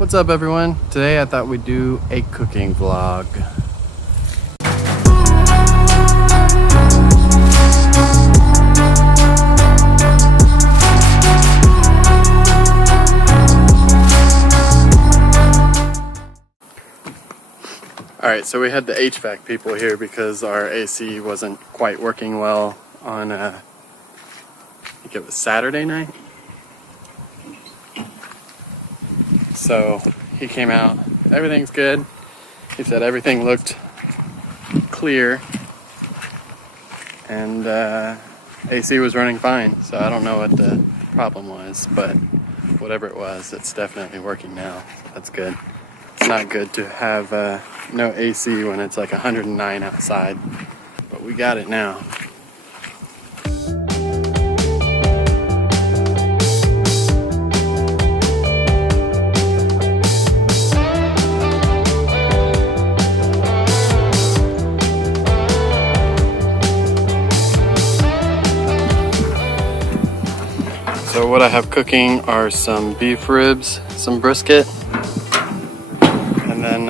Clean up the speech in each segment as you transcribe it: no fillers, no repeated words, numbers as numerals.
What's up everyone? Today I thought we'd do a cooking vlog. Alright, so we had the HVAC people here because our AC wasn't quite working well on, I think it was Saturday night. So he came out, everything's good. He said everything looked clear and AC was running fine. So I don't know what the problem was, but whatever it was, it's definitely working now. That's good. It's not good to have no AC when it's like 109 outside, but we got it now. So what I have cooking are some beef ribs, some brisket, and then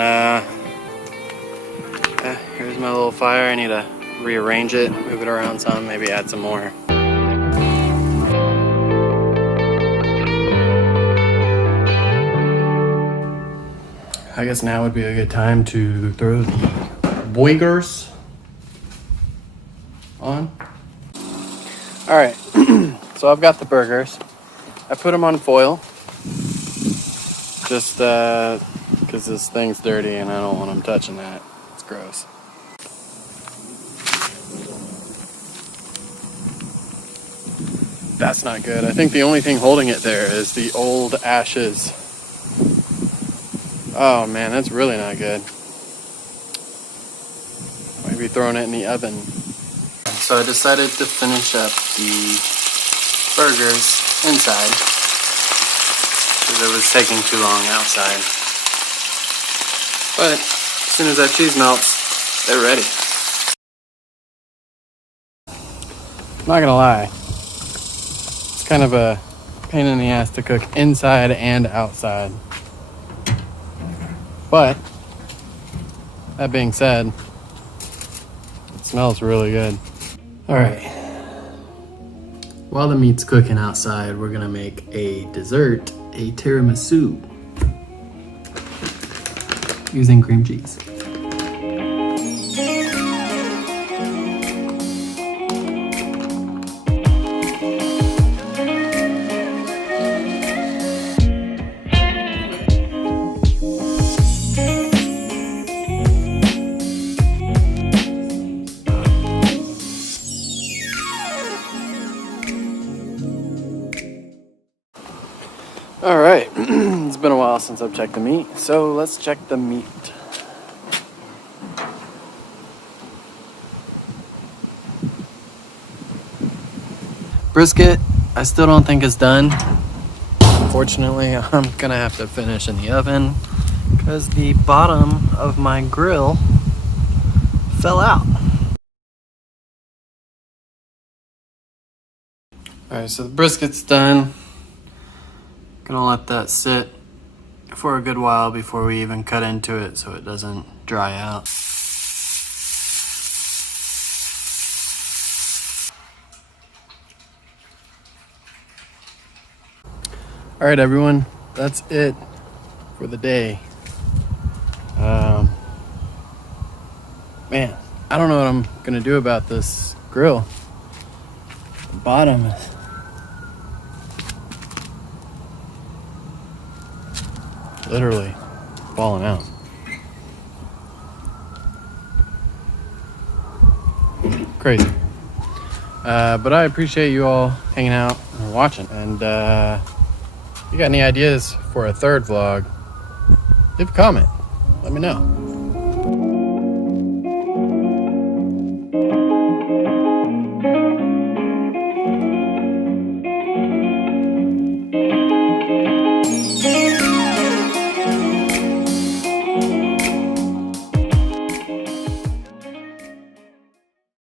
here's my little fire. I need to rearrange it, move it around some, maybe add some more. I guess now would be a good time to throw the burgers on. All right. So I've got the burgers. I put them on foil just because this thing's dirty and I don't want them touching that. It's gross. That's not good. I think the only thing holding it there is the old ashes. Oh man, that's really not good. Maybe throwing it in the oven. So I decided to finish up the burgers inside because it was taking too long outside. But as soon as that cheese melts, they're ready. Not gonna lie, it's kind of a pain in the ass to cook inside and outside. But that being said, it smells really good. All right. While the meat's cooking outside, we're gonna make a dessert, a tiramisu, using cream cheese. All right, it's been a while since I've checked the meat, so let's check the meat. Brisket, I still don't think it's done. Unfortunately, I'm gonna have to finish in the oven because the bottom of my grill fell out. All right, so the brisket's done. Gonna let that sit for a good while before we even cut into it so it doesn't dry out. All right, everyone, that's it for the day. Man, I don't know what I'm gonna do about this grill. The bottom is literally falling out. Crazy. But I appreciate you all hanging out and watching. And if you got any ideas for a third vlog, leave a comment. Let me know.